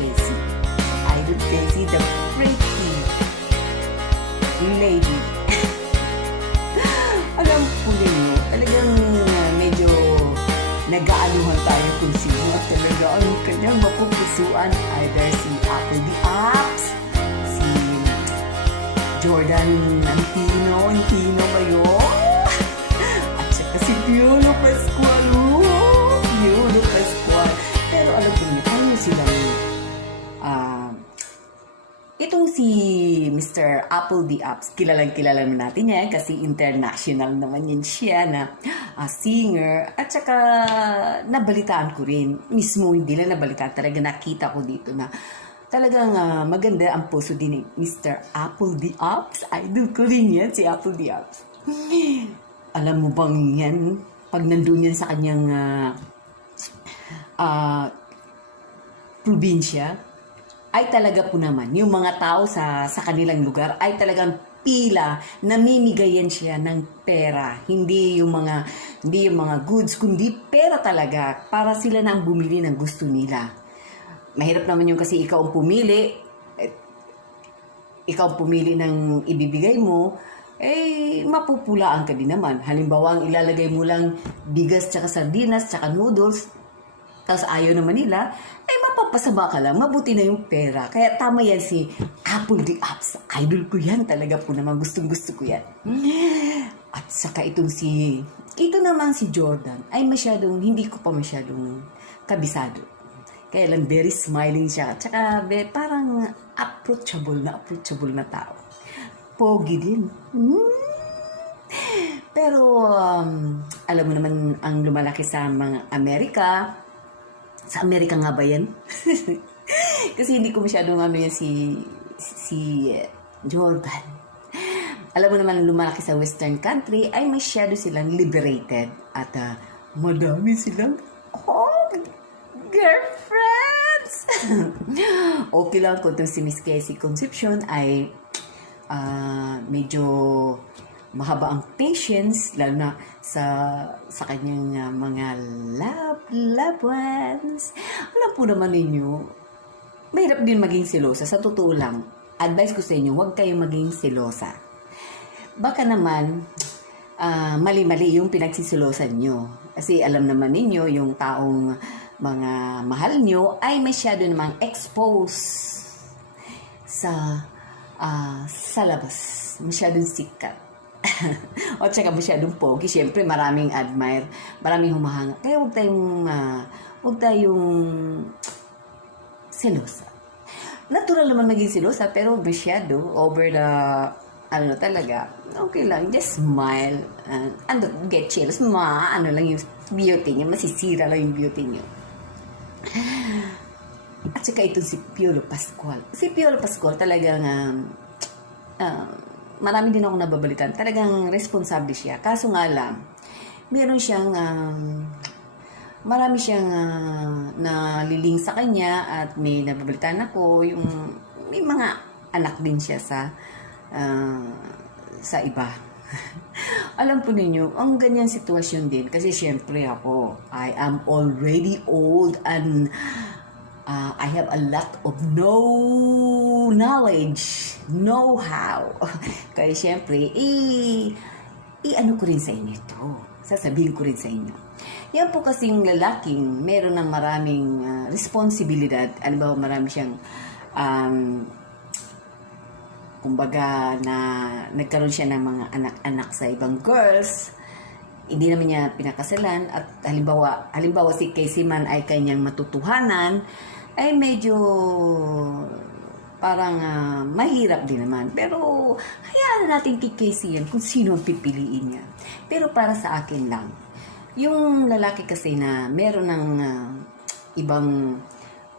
Casey. Idol Casey, the pretty lady. Alam po ninyo, talagang uh, medyo nag-aaluhan tayo kung sino talaga ang kanyang mapupusuan. Either si Apple the Apps, si Jordan Antino, Antino ba yun? At saka si Piolo Pascual. Itong si Mr. Apple the Apps, kilalang kilala na natin yan kasi international naman yun siya na ah, singer. At saka nabalitaan ko rin, mismo hindi lang nabalitaan, talaga nakita ko dito na talagang ah, maganda ang puso din ni Mr. Apple the Apps. Idol ko rin yan, si Apple the Apps. Alam mo bang yan, pag nandun yan sa kanyang ah, ah, probinsya, ay talaga po naman, yung mga tao sa, sa kanilang lugar ay talagang pila, namimigayan siya ng pera. Hindi yung mga, hindi yung mga goods, kundi pera talaga para sila na ang bumili ng gusto nila. Mahirap naman yung kasi ikaw ang pumili, eh, ikaw ang pumili ng ibibigay mo, eh, mapupulaan ka din naman. Halimbawa, ang ilalagay mo lang bigas, tsaka sardinas, tsaka noodles, tapos ayaw naman nila, ay mapapasama ka lang. Mabuti na yung pera. Kaya tama yan si Apple the Apps. Idol ko yan. Talaga po naman. Gustong gusto ko yan. At saka itong si... Ito naman si Jordan ay masyadong... Hindi ko pa masyadong kabisado. Kaya lang very smiling siya. At saka be, parang approachable na approachable na tao. Pogi din. Hmm. Pero um, alam mo naman ang lumalaki sa mga Amerika, sa Amerika nga ba yan? Kasi hindi ko masyadong ano yan si, si Jordan. Alam mo naman, lumalaki sa western country ay masyado silang liberated at ah, madami silang oh, girlfriends! okay lang kung si Miss Casey Concepcion ay ah, medyo mahaba ang patience lalo na sa sa kanyang ah, mga love loved ones. Alam po naman ninyo, mahirap din maging silosa. Sa totoo lang, advice ko sa inyo, huwag kayong maging silosa. Baka naman, ah, mali-mali yung pinagsisilosan nyo. Kasi alam naman ninyo, yung taong mga mahal nyo ay masyado namang exposed sa ah, sa labas. Masyadong sikat. O tsaka masyadong pogi. Siyempre, maraming admire, maraming humahanga. Kaya huwag tayong, ah, huwag tayong selosa. Natural naman maging selosa, pero masyado, over the, ano talaga, okay lang, just smile. And, and don't get chills, ma, ano lang yung beauty niyo, masisira lang yung beauty niyo. At saka itong si Piolo Pascual. Si Piolo Pascual talagang um, ah, marami din ako nababalitan. Talagang responsable siya. Kaso nga lang, meron siyang um, marami siyang ah, naliling sa kanya at may nababalitan ako yung may mga anak din siya sa ah, sa iba. Alam po ninyo, ang ganyan sitwasyon din kasi syempre ako, I am already old and uh, I have a lot of no knowledge, know-how. Kaya syempre, i, i-ano ko rin sa inyo ito. Sasabihin ko rin sa inyo. Yan po kasing lalaking meron ng maraming ah, responsibilidad. Ano ba, marami siyang um, kumbaga na nagkaroon siya ng mga anak-anak sa ibang girls hindi naman niya pinakasalan at halimbawa halimbawa si Casey man ay kanyang matutuhanan ay medyo parang ah, mahirap din naman pero hayaan natin kay Casey yan kung sino ang pipiliin niya pero para sa akin lang yung lalaki kasi na meron ng ah, ibang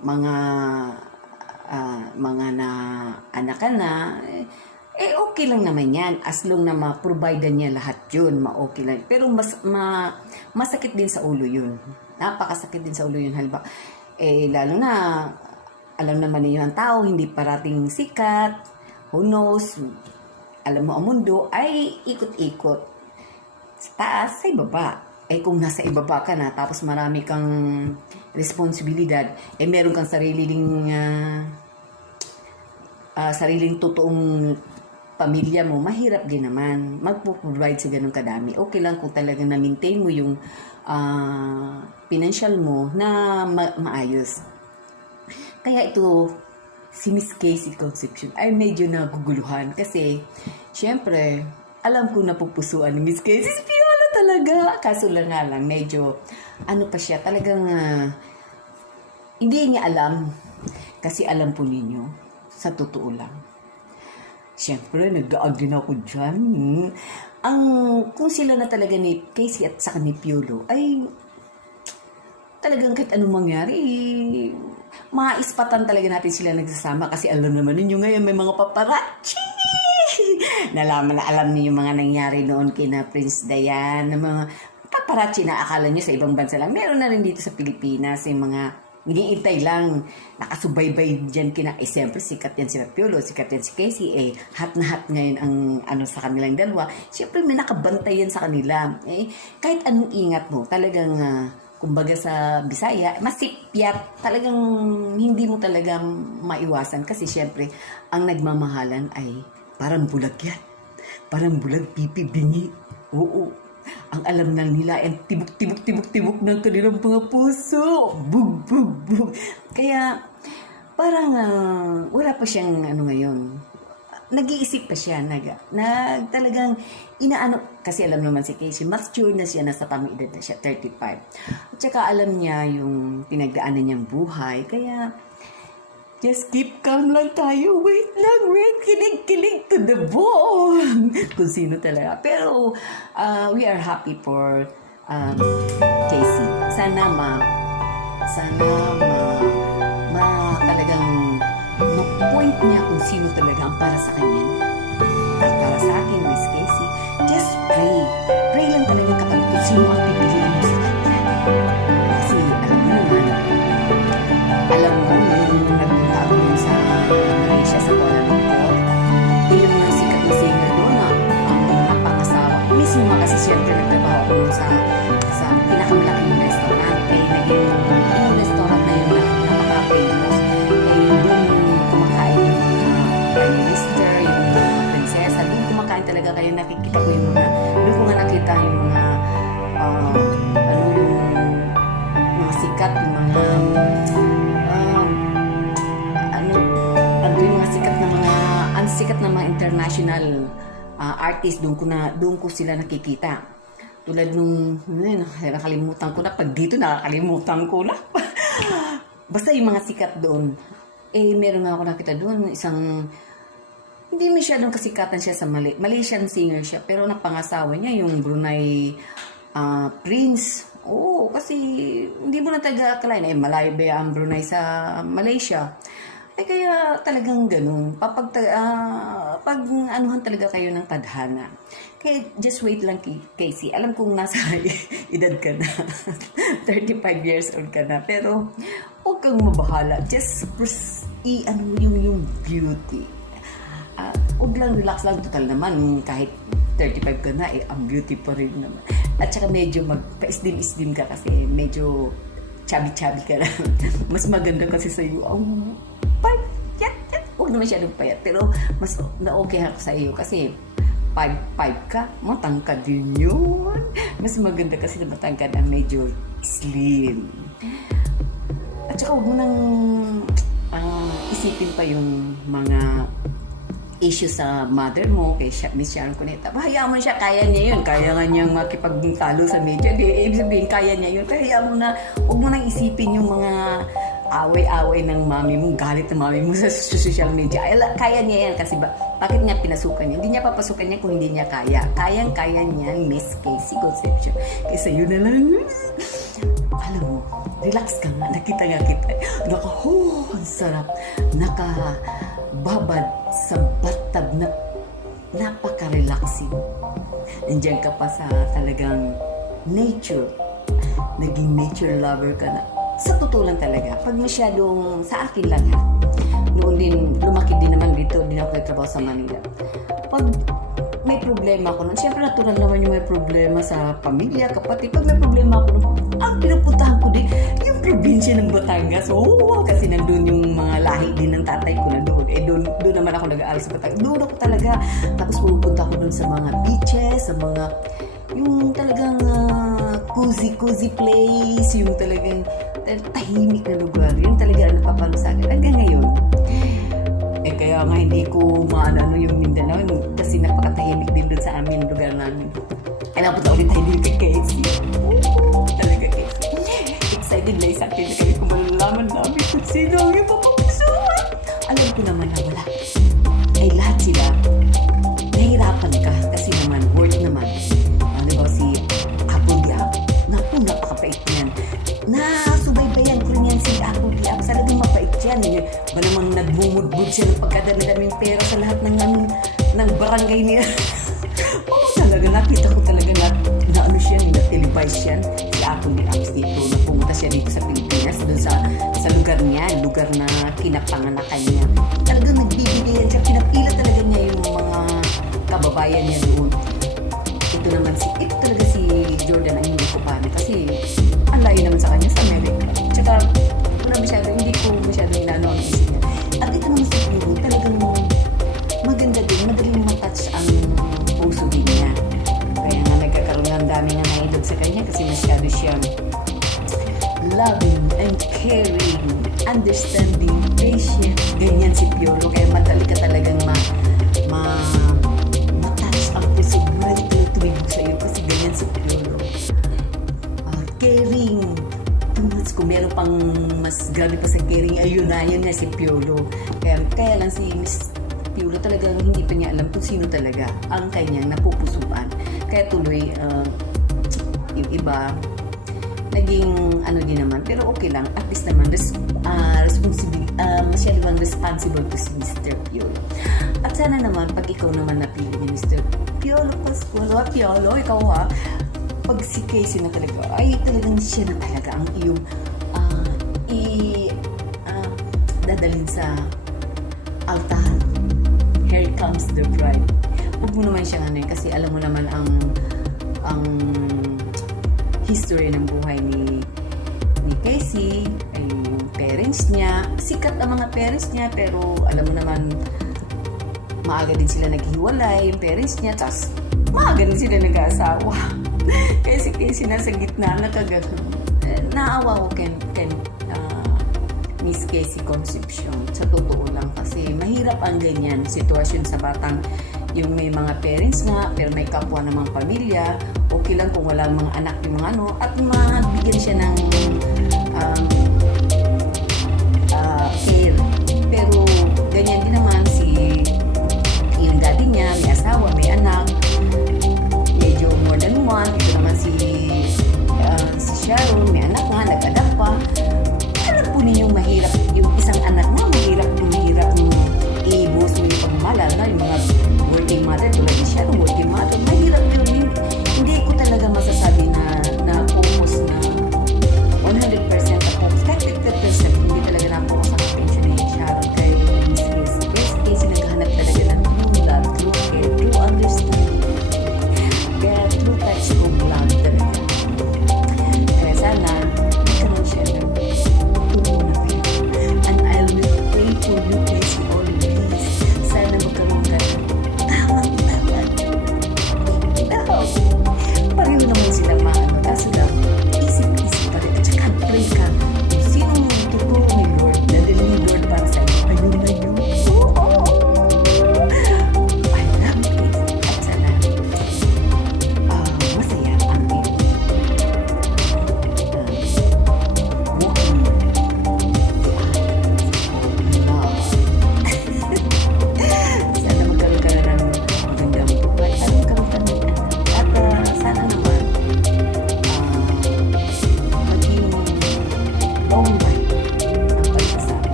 mga ah, mga na anak na eh, eh, okay lang naman yan. As long na ma-provide niya lahat yun, ma-okay lang. Pero mas, ma, masakit din sa ulo yun. Napakasakit din sa ulo yun. Halimbawa, eh, lalo na, alam naman ninyo ang tao, hindi parating sikat, who knows, alam mo ang mundo, ay ikot-ikot. Sa taas, sa ibaba. Eh kung nasa ibaba ka na, tapos marami kang responsibilidad, eh meron kang sariling ah, ah, sariling totoong pamilya mo, mahirap din naman. Magpo-provide sa ganun kadami. Okay lang kung talagang na-maintain mo yung ah, financial mo na ma- maayos. Kaya ito, si Miss Casey Concepcion ay medyo naguguluhan kasi, syempre, alam ko napupusuan ni Miss Casey si Piolo talaga. Kaso lang nga lang, medyo, ano pa siya, talagang, ah, hindi niya alam. Kasi alam po ninyo, sa totoo lang. Siyempre, nagdaan din ako dyan. Ang, kung sila na talaga ni Casey at saka ni Piolo, ay talagang kahit anong mangyari, maispatan talaga natin sila nagsasama kasi alam naman ninyo ngayon may mga paparazzi. Nalaman na alam niyo yung mga nangyari noon kina Prince Dayan, na mga paparazzi na akala niyo sa ibang bansa lang. Meron na rin dito sa Pilipinas yung mga Nag-iintay lang, nakasubaybay dyan kina, eh siyempre sikat yan si Piolo, sikat yan si Casey, eh hat na hat ngayon ang ano sa kanilang dalawa. Siyempre may nakabantay yan sa kanila. Eh, kahit anong ingat mo, talagang ah, kumbaga sa Bisaya, masipyat. Talagang hindi mo talaga maiwasan kasi syempre, ang nagmamahalan ay parang bulag yan. Parang bulag pipi bingi. Oo. Ang alam lang nila ay tibok, tibok, tibok, tibok ng kanilang mga puso. Bug, bug, bug. Kaya, parang ah, wala pa siyang ano ngayon. Nag-iisip pa siya, nag, nag talagang inaano, kasi alam naman si Casey, mature na siya, nasa tamang edad na siya, 35. At saka alam niya yung pinagdaanan niyang buhay, kaya Just keep calm lang tayo. Wait lang, wait. Kilig-kilig to the bone. Kung sino talaga. Pero, uh, we are happy for um, Casey. Sana ma, sana ma, ma-point niya kung sino talaga ang para sa kanya. At para sa akin, Miss Casey, just pray. International ah, artist, doon ko na, doon ko sila nakikita. Tulad nung, ay, nakalimutan ko na, pag dito nakakalimutan ko na. Basta yung mga sikat doon, eh, meron nga ako nakita doon, isang, hindi masyadong kasikatan siya sa Mali- Malaysian singer siya, pero napangasawa niya yung Brunei ah, Prince. Oo, kasi hindi mo na taga akalain, eh, malayo ba ang Brunei sa Malaysia? Ay kaya talagang ganun. Papag, ah, pag anuhan talaga kayo ng tadhana. Kaya just wait lang, Casey. Alam kong nasa edad ka na. 35 years old ka na. Pero huwag kang mabahala. Just i-ano yung, yung beauty. Ah, huwag lang relax lang. Total naman, kahit 35 ka na, eh, ang beauty pa rin naman. At saka medyo magpa-isdim-isdim ka kasi medyo chubby-chubby ka lang. Mas maganda kasi sa iyo ang payat. Yan. Huwag naman siya payat. Pero mas na okay ako sa iyo kasi 5'5 ka, matangkad din yun. Mas maganda kasi na matangkad ang medyo slim. At saka huwag mo nang ah, isipin pa yung mga issue sa mother mo, kay Miss Sharon Cuneta. Hayaan mo siya, kaya niya yun. Kaya nga niyang makipagtalo sa media. Di, ibig sabihin, kaya niya yun. Kaya mo na, huwag mo nang isipin yung mga away-away ng mami mo, galit ng mami mo sa social media. Ay, kaya niya yan kasi ba, bakit niya pinasukan niya? Hindi niya papasukan niya kung hindi niya kaya. Kayang-kaya niya, Miss Casey Concepcion. Kaysa yun na lang. Alam mo, relax ka nga. Nakita nga kita. Naka, oh, ang sarap. Nakababad sa bathtub na napaka-relaxing. Nandiyan ka pa sa talagang nature. Naging nature lover ka na. Sa totoo lang talaga, pag masyadong sa akin lang ha, noon din, lumaki din naman dito, din ako nagtrabaho sa Manila. Pag may problema ako nun, syempre natural naman yung may problema sa pamilya, kapatid. Pag may problema ako nun, ang pinupuntahan ko din, yung probinsya ng Batangas. Oo, kasi nandun yung mga lahi din ng tatay ko na doon. Eh, doon, doon naman ako nag-aaral sa Batangas. Doon ako talaga. Tapos pupunta ako doon sa mga beaches, sa mga, yung talagang ah, cozy, cozy place, yung talagang tahimik na lugar. Yung talaga ang napapalo. Hanggang ngayon, eh kaya nga hindi ko maano yung Mindanao kasi napakatahimik din doon sa amin, lugar namin. Ay napunta ulit tayo dito kay KFC. Oo, talaga KFC. Excited lang sa akin na kami kung malalaman namin kung sino ang yung papapusuan. Alam ko naman na wala. Ay lahat sila. Nagbumudbud siya ng pagkadami-daming pera sa lahat ng, ng, ng barangay niya. Oo, talaga. Nakita ko talaga na, na ano siya, na televise siya. Si Apple Diab dito. Na pumunta siya dito sa Pilipinas. Doon sa, sa lugar niya. Lugar na kinapanganakan niya. Talagang nagbibigay yan siya. Pinapila talaga niya yung mga kababayan niya doon ito naman si ito talaga si Jordan ang hindi ko paano kasi ang layo naman sa kanya sa America tsaka wala masyado hindi ko masyado inaano ang isip niya siyang loving and caring, understanding, patient. Ganyan si Piolo. Kaya madali ka talagang ma, ma, matouch ang puso mo. Ready to tumibo sa'yo kasi ganyan si Piolo. Ah, caring. Tumas, kung meron pang mas grabe pa sa caring, ayun na, yun na si Piolo. Kaya, kaya lang si Miss Piolo talagang hindi pa niya alam kung sino talaga ang kanyang napupusuan. Kaya tuloy, yung iba, naging ano din naman, pero okay lang. At least naman, res, uh, responsible, uh, masyado bang responsible to si Mr. Piolo. At sana naman, pag ikaw naman napili ni Mr. Piolo Pascualo, ah, Piolo, ikaw ha, pag si Casey na talaga, ay talagang siya na talaga ang iyong ah, i, ah, dadalhin sa altar. Here comes the bride. Huwag mo naman siyang ano yun, kasi alam mo naman ang ang history ng buhay ni ni Casey, ay yung parents niya. Sikat ang mga parents niya, pero alam mo naman, maaga din sila naghiwalay, yung parents niya, tapos maaga din sila nag-asawa. Kaya si Casey nasa gitna, nakagano'n. Eh, naawa ko ken, ken ah, Miss Casey Concepcion. Sa totoo lang kasi mahirap ang ganyan sitwasyon sa batang yung may mga parents nga pero may kapwa namang pamilya okay lang kung walang mga anak yung mga ano at mabigyan siya ng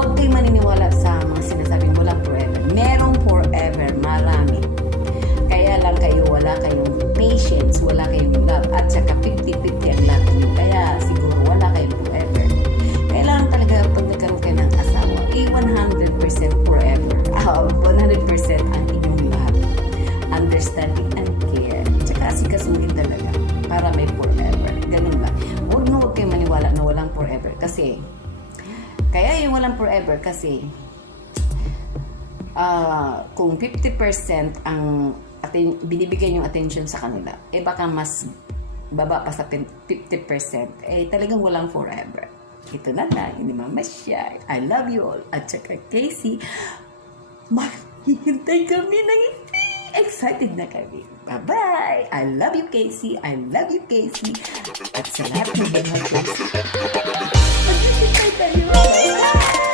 Huwag kayo maniniwala sa mga sinasabing walang forever. Merong forever. Marami. Kaya lang kayo, wala kayong patience, wala kayong love, at saka 50-50 ang love niyo. Kaya siguro wala kayong forever. Kailangan talaga pag nagkaroon kayo ng asawa, eh 100% forever. Ah, 100% ang inyong love. Understanding and care. Tsaka asikasuhin talaga para may forever. Ganun ba? Huwag na huwag kayong maniwala na walang forever. Kasi, kaya yung walang forever kasi ah kung 50% ang aten- binibigyan yung attention sa kanila, eh baka mas baba pa sa 50%, eh talagang walang forever. Ito na lang, hindi Mama Shai. I love you all. At saka Casey, maghihintay kami ng. Excited na kami. Bye-bye! I love you, Casey. I love you, Casey. At sa lahat ng mga Casey! I love